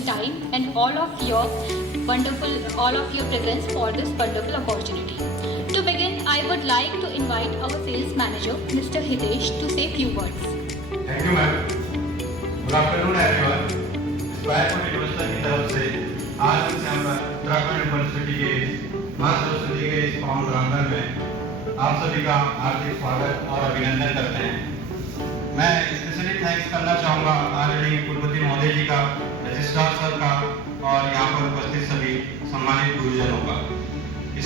valuable time and all of your presence for this wonderful opportunity. To begin, I would like to invite our sales manager, Mr. Hitesh, to say few words. Thank you, ma'am. Good afternoon, everyone. Square university की तरफ से आज से हम Uttarakhand university के मां सरस्वती के इस पावन प्रांगण में आप सभी का हार्दिक स्वागत और अभिनंदन करते हैं। मैं स्पेशली थैंक्स करना चाहूँगा आदरणीय कुलपति महोदय जी का, रजिस्ट्रार सर का और यहाँ पर उपस्थित सभी सम्मानित गुरुजनों का।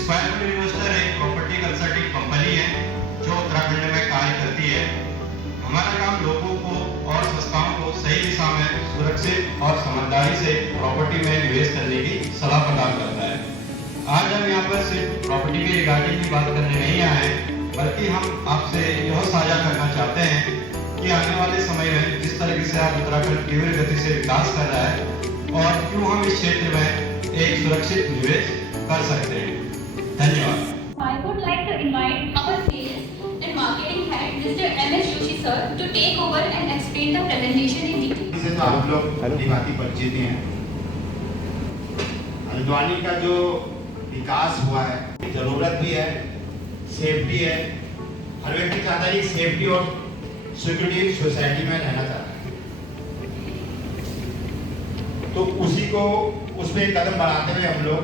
स्क्वायर यूनिवर्सिटी एक प्रॉपर्टी कंसल्टिंग कंपनी है जो उत्तराखंड में कार्य करती है। हमारा काम लोगों को और संस्थाओं को सही दिशा में सुरक्षित और समझदारी से प्रॉपर्टी में निवेश करने की सलाह प्रदान करता है। आज हम यहाँ पर सिर्फ प्रॉपर्टी के रिगार्डिंग की बात करने नहीं आए हैं, बल्कि हम आपसे यह साझा करना चाहते हैं कि आने वाले समय में जिस तरीके से आप उत्तराखंड तीव्र गति से विकास कर रहा है और क्यों हम इस क्षेत्र में एक सुरक्षित निवेश कर सकते हैं। धन्यवाद। I would like to invite our sales and marketing head, Mr. M.S. Joshi sir, to take over and explain the presentation in detail. इससे तो आप लोग भांति परिचित हैं। हल्द्वानी का जो विकास हुआ है, जरूरत भी है, सेफ्टी है। हर व्यक्ति चाहता है कि सेफ्टी और सिक्योरिटी सोसाइटी में रहना चाहता है, तो उसी को उसमें एक कदम बढ़ाते हुए हम लोग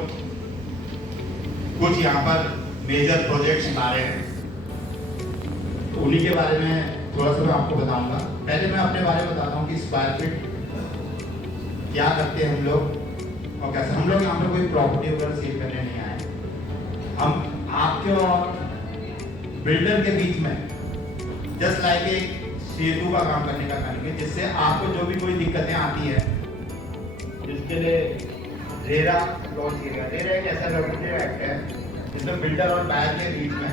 कुछ यहाँ पर मेजर प्रोजेक्ट्स ला रहे हैं। तो उन्हीं के बारे में थोड़ा सा मैं आपको बताऊंगा। पहले मैं अपने बारे में बताता हूँ कि स्क्वायर फीट क्या करते हैं हम लोग और कैसे। हम लोग यहाँ पर कोई प्रॉपर्टी वगैरह सेल करने नहीं आए। हम आपके और बिल्डर के बीच में जस्ट लाइक एक सेतु का काम करने का करेंगे, जिससे आपको जो भी कोई दिक्कतें आती है, जिसके लिए रेरा लॉन्च किया गया। रेरा एक ऐसा रेगुलेटरी एक्ट है जिसमें बिल्डर और बायर के बीच में,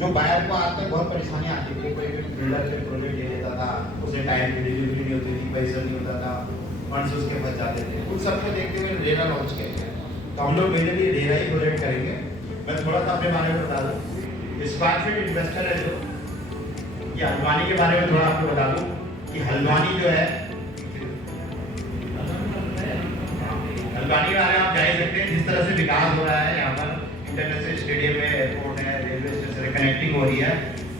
जो बायर को आज तक बहुत परेशानी आती थी, कोई बिल्डर से प्रोजेक्ट ले लेता था, उसे टाइम की डिलीवरी नहीं होती थी, पैसा नहीं होता था, फंड्स उसके फंस जाते थे। उन सबको देखते हुए रेरा लॉन्च किया गया। तो हम लोग मेनली रेरा ही प्रोजेक्ट करेंगे। मैं थोड़ा सा अपने बारे में बता दूँ। स्क्वायर फीट इन्वेस्टर है जो, ये हल्द्वानी के बारे में थोड़ा आपको बता दूँ कि हल्द्वानी जो है, हल्द्वानी में आप जा ही सकते हैं। जिस तरह से विकास हो रहा है यहाँ पर, इंटरनेशनल स्टेडियम है, एयरपोर्ट है, रेलवे स्टेशन है, कनेक्टिंग हो रही है,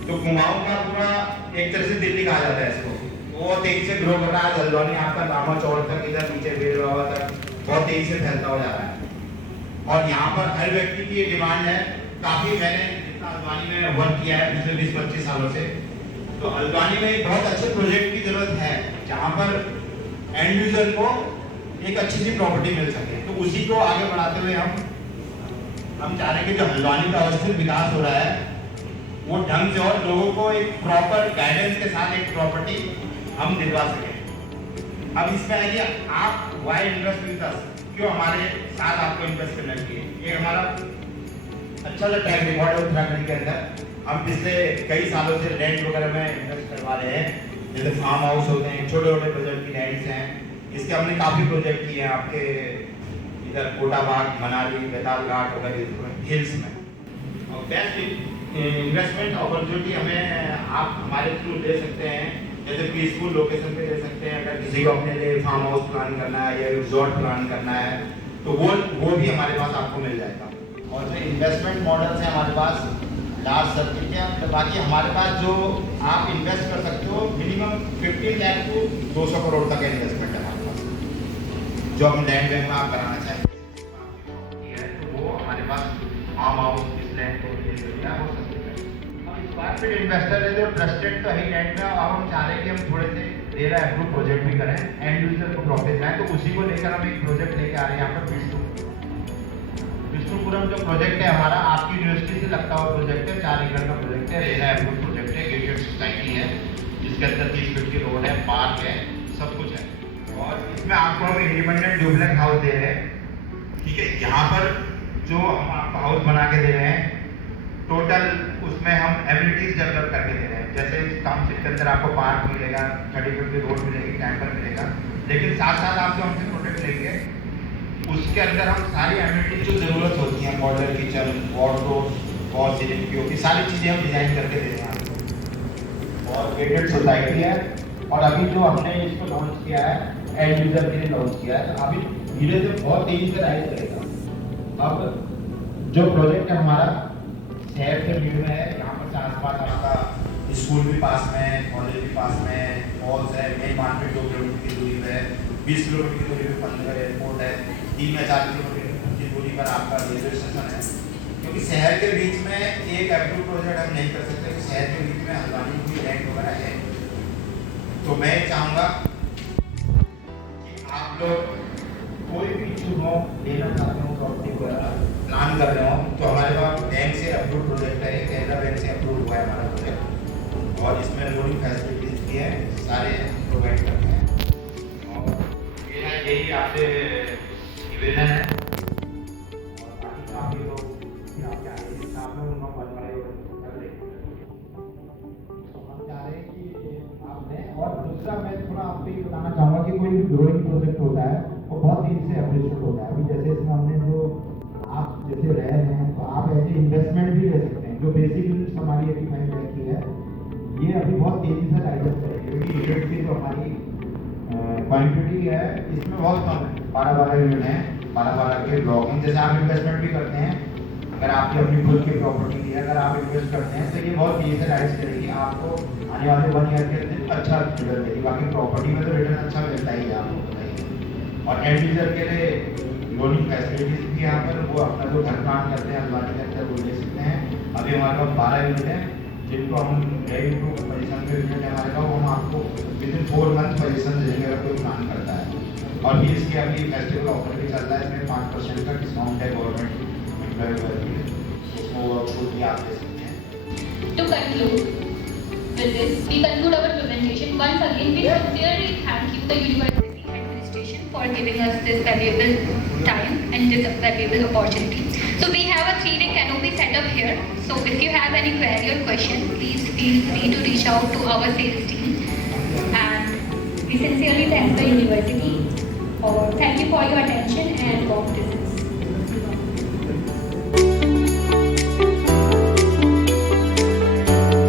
तो कुमाऊं का पूरा एक तरह से दिल्ली कहा जाता है इसको। वो तेजी से ग्रो कर रहा है। हल्द्वानी आपका लामा चौड़ तक, इधर नीचे बेलवा तक बहुत तेजी से फैलता हो जा रहा है। और यहाँ पर हर व्यक्ति की डिमांड है। काफी मैंने जितना हल्द्वानी में वर्क किया है पिछले 20-25 सालों से, तो हल्द्वानी में एक बहुत अच्छे प्रोजेक्ट की जरूरत है जहाँ पर एंड यूजर को एक अच्छी सी प्रॉपर्टी मिल सके। तो उसी को आगे बढ़ाते हुए हम चाह रहे हैं कि जो हल्द्वानी का अवस्थित विकास हो रहा है वो ढंग से और लोगों को एक प्रॉपर गाइडेंस के साथ एक प्रॉपर्टी हम दिलवा सकें। अब इसमें आइए, आप वाई इन्वेस्ट विद अस, क्यों हमारे साथ आपको इन्वेस्ट करना चाहिए। ये हमारा अच्छा सा ट्रैक रिकॉर्ड है उत्तराखंड के अंदर। हम पिछले कई सालों से लैंड वगैरह में इन्वेस्ट करवा रहे हैं, जैसे फार्म हाउस होते हैं, छोटे छोटे प्रोजेक्ट की लैंड्स हैं। इसके हमने काफ़ी प्रोजेक्ट किए हैं आपके इधर कोटाबाग, मनाली, बेताल घाट वगैरह हिल्स में। और बेस्ट इन्वेस्टमेंट अपॉर्चुनिटी हमें आप हमारे थ्रू ले सकते हैं, जैसे पीसफुल लोकेशन पे ले सकते हैं। अगर किसी को अपने लिए फार्म हाउस प्लान करना है या रिजॉर्ट प्लान करना है तो वो भी हमारे पास आपको मिल जाएगा। और जो इन्वेस्टमेंट मॉडल्स हैं हमारे पास लार्ज सर्किल के, तो बाकी हमारे पास जो आप इन्वेस्ट कर सकते हो मिनिमम 15 लाख टू 200 करोड़ तक का इन्वेस्टमेंट है हमारे पास, जो हम लैंड बैंक में आप कराना चाहेंगे तो वो हमारे पास फार्म हाउस इस लैंड को ले सकते हैं, हो सकते हैं। हम स्क्वायर फीट इन्वेस्टर है जो ट्रस्टेड तो है लैंड में। अब हम चाह रहे हैं कि हम थोड़े से रेरा अप्रूव प्रोजेक्ट भी करें, एंड यूजर को प्रॉफिट लाएं। तो उसी को लेकर हम एक प्रोजेक्ट लेके आ रहे हैं यहाँ पर। विष्णुपुरम जो प्रोजेक्ट है हमारा, आपकी यूनिवर्सिटी से लगता हुआ प्रोजेक्ट है, 4 एकड़ का प्रोजेक्ट है, रेरा अप्रूव प्रोजेक्ट है, गेटेड सोसाइटी है, जिसके अंदर 30 फीट की रोड है, पार्क है, सब कुछ है। और इसमें आपको हम इंडिपेंडेंट डुप्लेक्स हाउस दे रहे हैं, ठीक है। यहाँ पर जो हम आपको हाउस बना के दे रहे हैं, टोटल उसमें हम एमिनिटीज डेवलप करके दे रहे हैं। जैसे इस टाउनशिप के अंदर आपको पार्क मिलेगा, 30 फीट की रोड मिलेगी, कैंपर मिलेगा, लेकिन साथ साथ आप जो हमसे प्रोटेक्ट लेंगे उसके अंदर हम सारी एमिनिटीज जो जरूरत होती हैं, modeller kitchen, wardrobe, fall ceiling, POP, सारी चीज़ें हम डिजाइन करके दे रहे हैं। और गेटेड सोसाइटी है, और अभी जो हमने इसको लॉन्च किया है एंड यूजर के लिए लॉन्च किया है, तो अभी धीरे धीरे बहुत तेजी से राइज करेगा। अब जो प्रोजेक्ट है हमारा शहर के भीड़ में है, यहाँ पर से आसपास आपका स्कूल भी पास में है, कॉलेज भी पास में है, मॉल्स है, मेन मार्केट 2 किलोमीटर की दूरी पे है, 20 किलोमीटर की दूरी पे पंचनगर एयरपोर्ट है, 3 या 4 किलोमीटर की दूरी पर आपका रेलवे स्टेशन है। क्योंकि शहर के बीच में एक अप्रूव प्रोजेक्ट हम नहीं कर सकते, कि शहर के बीच में हल्द्वानी की लैंड वगैरह है। तो मैं चाहूँगा कि आप लोग कोई भी इच्छुक हो, लेना चाहते हो प्रॉपर्टी वगैरह, प्लान कर रहे हो, तो हमारे पास बैंक से अप्रूव प्रोजेक्ट है, केनरा बैंक से अप्रूव हुआ है हमारा प्रोजेक्ट, और इसमें लोनिंग फैसिलिटीज भी है, सारे प्रोवाइड करते हैं। और मेरा यही आपसे निवेदन है, और बाकी काफ़ी लोग आपके आगे आप लोग उनका बनवाए कर लेंगे। तो हम चाह रहे हैं कि आपने, और दूसरा मैं थोड़ा आपको ये बताना चाहूँगा कि कोई भी ग्रोइंग प्रोजेक्ट होता है वो बहुत तेजी से अप्रिशिएट होता है। अभी जैसे इसमें हमने जो आप जैसे रह रहे हैं, तो आप ऐसे इन्वेस्टमेंट भी ले सकते हैं। जो बेसिक यूनिट्स हमारी 85 लाख की है, ये अभी बहुत तेजी से राइज अप करेगी, क्योंकि यूनिट की जो हमारी क्वांटिटी है इसमें बहुत कम है, 12 यूनिट हैं, 12 के ब्लॉकिंग। जैसे आप इन्वेस्टमेंट भी करते हैं, अगर आपकी अपनी खुद की प्रॉपर्टी है, अगर आप इन्वेस्ट करते हैं, तो ये बहुत तेजी से राइज करेगी, आपको आने वाले 1 ईयर के अंदर अच्छा रिटर्न देगी। बाकी प्रॉपर्टी में तो रिटर्न अच्छा मिलता ही है, आपको बताइए। और एंड यूजर के लिए लोनिंग फैसिलिटीज भी यहाँ पर, वो अपना जो घर प्लान करते हैं हल्द्वानी के अंदर वो ले सकते हैं। अभी हमारे पास 12 यूनिट है, जिनको हम रेडी टू पोजिशन के यूनिट है हमारे पास, वो हम आपको विदिन 4 मंथ पोजिशन देंगे अगर कोई प्लान करता है। और भी इसकी अभी फेस्टिवल ऑफर भी चल रहा है, इसमें 5% का डिस्काउंट है गवर्नमेंट एम्प्लॉय के लिए, उसको भी आप दे सकते हैं। To conclude with this, we conclude our presentation. Once again, we sincerely thank you, the university administration, for giving us this valuable time and this valuable opportunity. So we have a 3-day canopy set up here. So if you have any query or question, please feel free to reach out to our sales team. And we sincerely thank the university. Thank you for your attention and warm presence.